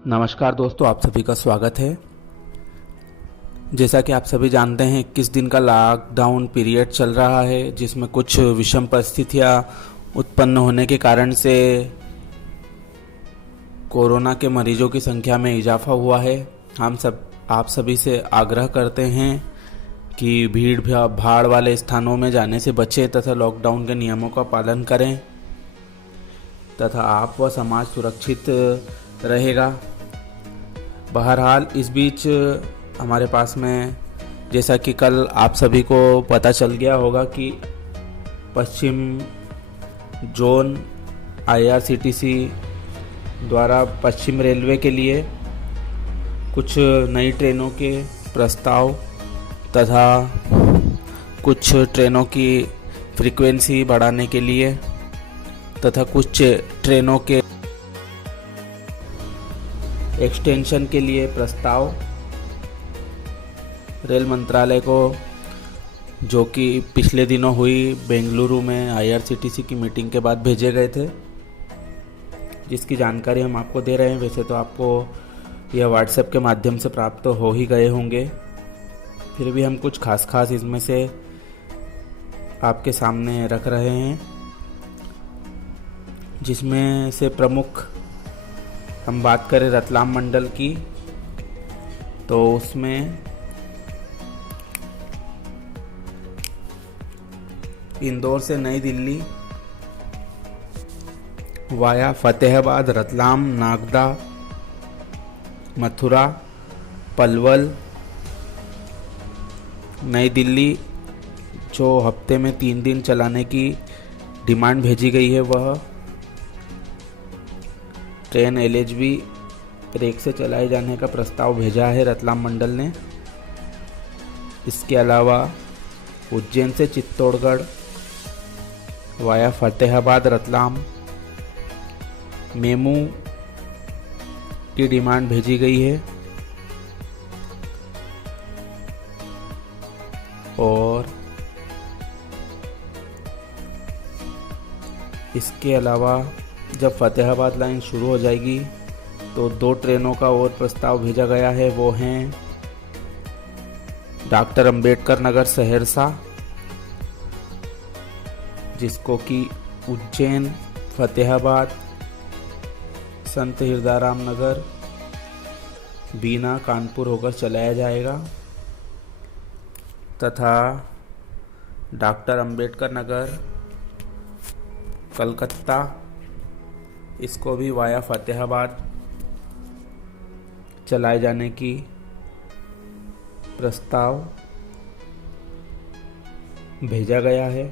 नमस्कार दोस्तों, आप सभी का स्वागत है। जैसा कि आप सभी जानते हैं, 21 दिन का लॉकडाउन पीरियड चल रहा है, जिसमें कुछ विषम परिस्थितियां उत्पन्न होने के कारण से कोरोना के मरीजों की संख्या में इजाफा हुआ है। आप सभी से आग्रह करते हैं कि भीड़ भाड़ वाले स्थानों में जाने से बचें तथा लॉकडाउन के नियमों का पालन करें तथा आप व समाज सुरक्षित रहेगा। बहरहाल इस बीच हमारे पास में, जैसा कि कल आप सभी को पता चल गया होगा कि पश्चिम जोन IRCTC द्वारा पश्चिम रेलवे के लिए कुछ नई ट्रेनों के प्रस्ताव तथा कुछ ट्रेनों की फ्रीक्वेंसी बढ़ाने के लिए तथा कुछ ट्रेनों के एक्सटेंशन के लिए प्रस्ताव रेल मंत्रालय को, जो कि पिछले दिनों हुई बेंगलुरु में IRCTC की मीटिंग के बाद भेजे गए थे, जिसकी जानकारी हम आपको दे रहे हैं। वैसे तो आपको यह व्हाट्सएप के माध्यम से प्राप्त तो हो ही गए होंगे, फिर भी हम कुछ खास इसमें से आपके सामने रख रहे हैं, जिसमें से प्रमुख हम बात करें रतलाम मंडल की, तो उसमें इंदौर से नई दिल्ली वाया फतेहाबाद, रतलाम, नागदा, मथुरा, पलवल, नई दिल्ली जो हफ्ते में 3 दिन चलाने की डिमांड भेजी गई है, वह ट्रेन LHB रेक से चलाए जाने का प्रस्ताव भेजा है रतलाम मंडल ने। इसके अलावा उज्जैन से चित्तौड़गढ़ वाया फतेहाबाद, रतलाम मेमू की डिमांड भेजी गई है। और इसके अलावा जब फतेहाबाद लाइन शुरू हो जाएगी तो 2 ट्रेनों का और प्रस्ताव भेजा गया है। वो हैं डॉक्टर अंबेडकर नगर सहरसा, जिसको कि उज्जैन, फतेहाबाद, संत हिरदाराम नगर, बीना, कानपुर होकर चलाया जाएगा, तथा डॉक्टर अंबेडकर नगर कलकत्ता, इसको भी वाया फतेहाबाद चलाए जाने की प्रस्ताव भेजा गया है।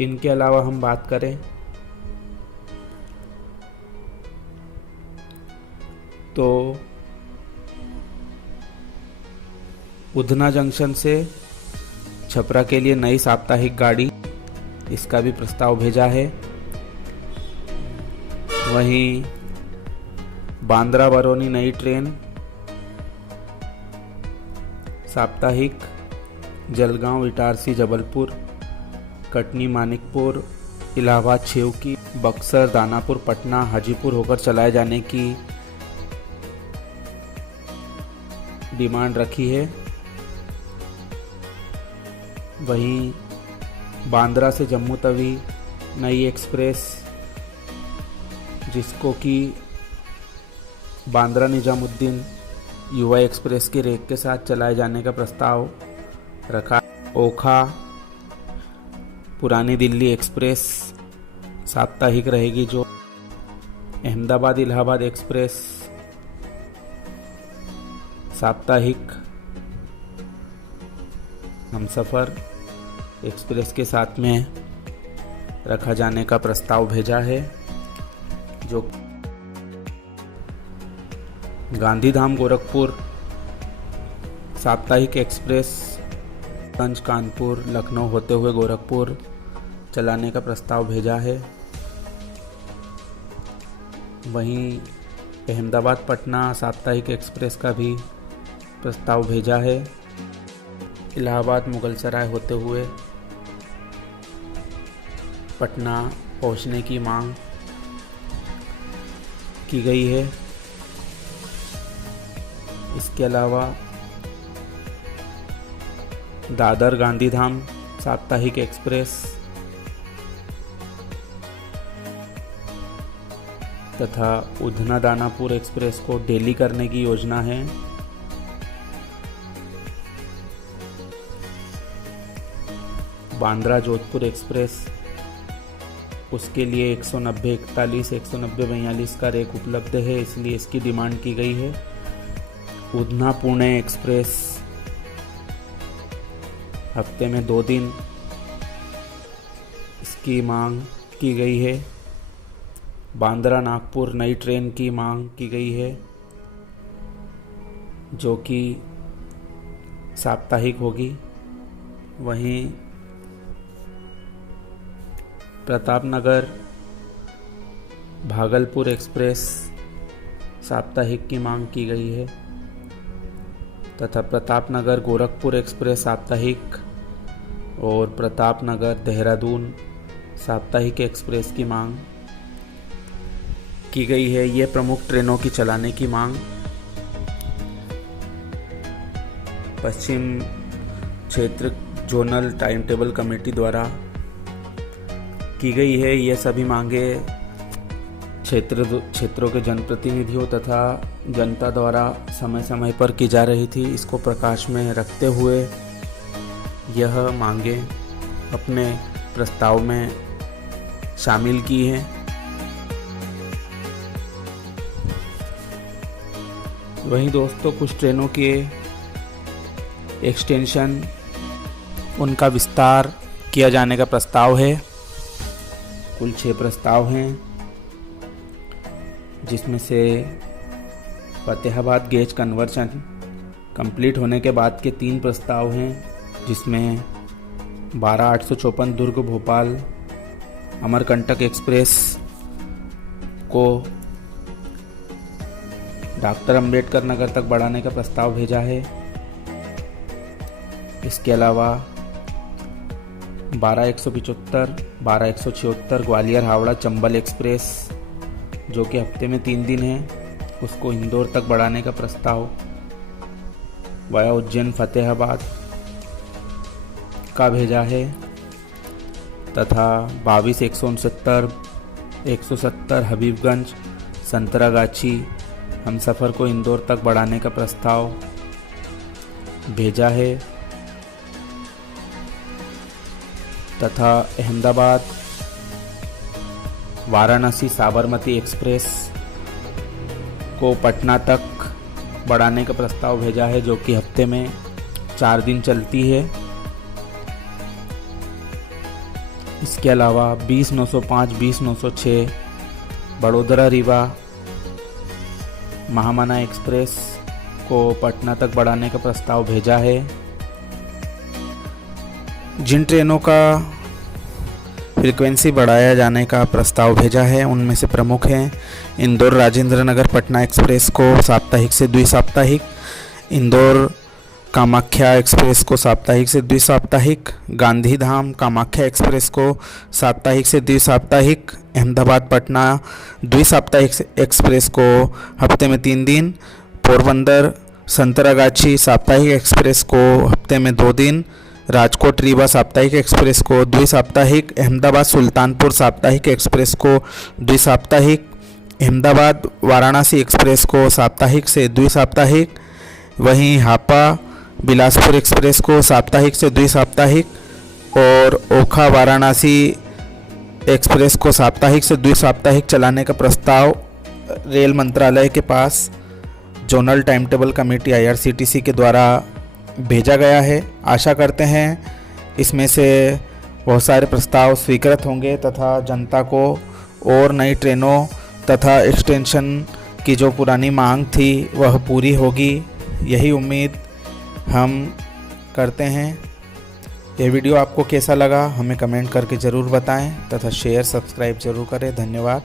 इनके अलावा हम बात करें तो उधना जंक्शन से छपरा के लिए नई साप्ताहिक गाड़ी, इसका भी प्रस्ताव भेजा है। वहीं बांद्रा बरौनी नई ट्रेन साप्ताहिक जलगांव, इटारसी, जबलपुर, कटनी, मानिकपुर, इलाहाबाद, छेवकी, बक्सर, दानापुर, पटना, हाजीपुर होकर चलाए जाने की डिमांड रखी है। वहीं बांद्रा से जम्मू तवी नई एक्सप्रेस, जिसको कि बांद्रा निजामुद्दीन युवा एक्सप्रेस के रेक के साथ चलाए जाने का प्रस्ताव रखा। ओखा पुरानी दिल्ली एक्सप्रेस साप्ताहिक रहेगी, जो अहमदाबाद इलाहाबाद एक्सप्रेस साप्ताहिक हमसफ़र एक्सप्रेस के साथ में रखा जाने का प्रस्ताव भेजा है। जो गांधीधाम गोरखपुर साप्ताहिक एक्सप्रेस गंज, कानपुर, लखनऊ होते हुए गोरखपुर चलाने का प्रस्ताव भेजा है। वहीं अहमदाबाद पटना साप्ताहिक एक्सप्रेस का भी प्रस्ताव भेजा है। इलाहाबाद मुगलसराय होते हुए पटना पहुंचने की मांग की गई है। इसके अलावा दादर गांधीधाम साप्ताहिक एक्सप्रेस तथा उधना दानापुर एक्सप्रेस को डेली करने की योजना है। बांद्रा जोधपुर एक्सप्रेस, उसके लिए 190/41, 190/42 का रेक उपलब्ध है, इसलिए इसकी डिमांड की गई है। उधना पुणे एक्सप्रेस हफ्ते में 2 दिन, इसकी मांग की गई है। बांद्रा नागपुर नई ट्रेन की मांग की गई है, जो कि साप्ताहिक होगी। वहीं प्रतापनगर भागलपुर एक्सप्रेस साप्ताहिक की मांग की गई है तथा प्रतापनगर गोरखपुर एक्सप्रेस साप्ताहिक और प्रतापनगर देहरादून साप्ताहिक एक्सप्रेस की मांग की गई है। ये प्रमुख ट्रेनों की चलाने की मांग पश्चिम क्षेत्र जोनल टाइम टेबल कमेटी द्वारा की गई है। ये सभी मांगे क्षेत्रों के जनप्रतिनिधियों तथा जनता द्वारा समय समय पर की जा रही थी। इसको प्रकाश में रखते हुए यह मांगे अपने प्रस्ताव में शामिल की हैं। वहीं दोस्तों कुछ ट्रेनों के एक्सटेंशन, उनका विस्तार किया जाने का प्रस्ताव है। कुल 6 प्रस्ताव हैं, जिसमें से फतेहाबाद गेज कन्वर्शन कंप्लीट होने के बाद के 3 प्रस्ताव हैं, जिसमें 12/854 दुर्ग भोपाल अमरकंटक एक्सप्रेस को डॉक्टर अंबेडकर नगर तक बढ़ाने का प्रस्ताव भेजा है। इसके अलावा 12/175, 12/176 ग्वालियर हावड़ा चंबल एक्सप्रेस, जो कि हफ्ते में 3 दिन है, उसको इंदौर तक बढ़ाने का प्रस्ताव वाया उज्जैन फतेहाबाद का भेजा है तथा 22/169, 170 हबीबगंज संतरागाछी हमसफ़र को इंदौर तक बढ़ाने का प्रस्ताव भेजा है तथा अहमदाबाद वाराणसी साबरमती एक्सप्रेस को पटना तक बढ़ाने का प्रस्ताव भेजा है, जो कि हफ्ते में 4 दिन चलती है। इसके अलावा 20/905, 20/906 बड़ोदरा रीवा महामना एक्सप्रेस को पटना तक बढ़ाने का प्रस्ताव भेजा है। जिन ट्रेनों का फ्रीक्वेंसी बढ़ाया जाने का प्रस्ताव भेजा है, उनमें से प्रमुख हैं इंदौर राजेंद्र नगर पटना एक्सप्रेस को साप्ताहिक से द्विसाप्ताहिक, इंदौर कामाख्या एक्सप्रेस को साप्ताहिक से द्विसाप्ताहिक, गांधीधाम कामाख्या एक्सप्रेस को साप्ताहिक से द्विसाप्ताहिक, अहमदाबाद पटना द्विसाप्ताहिक एक्सप्रेस को हफ्ते में 3 दिन, पोरबंदर संतरागाछी साप्ताहिक एक्सप्रेस को हफ्ते में 2 दिन, राजकोट रीवा साप्ताहिक एक्सप्रेस को द्विसाप्ताहिक, अहमदाबाद सुल्तानपुर साप्ताहिक एक्सप्रेस को द्विसाप्ताहिक, अहमदाबाद वाराणसी एक्सप्रेस को साप्ताहिक से द्विसाप्ताहिक, वहीं हापा बिलासपुर एक्सप्रेस को साप्ताहिक से द्विसाप्ताहिक और ओखा वाराणसी एक्सप्रेस को साप्ताहिक से द्विसाप्ताहिक चलाने का प्रस्ताव रेल मंत्रालय के पास zonal time table committee IRCTC के द्वारा भेजा गया है। आशा करते हैं इसमें से बहुत सारे प्रस्ताव स्वीकृत होंगे तथा जनता को और नई ट्रेनों तथा एक्सटेंशन की जो पुरानी मांग थी वह पूरी होगी, यही उम्मीद हम करते हैं। यह वीडियो आपको कैसा लगा हमें कमेंट करके ज़रूर बताएं तथा शेयर सब्सक्राइब ज़रूर करें। धन्यवाद।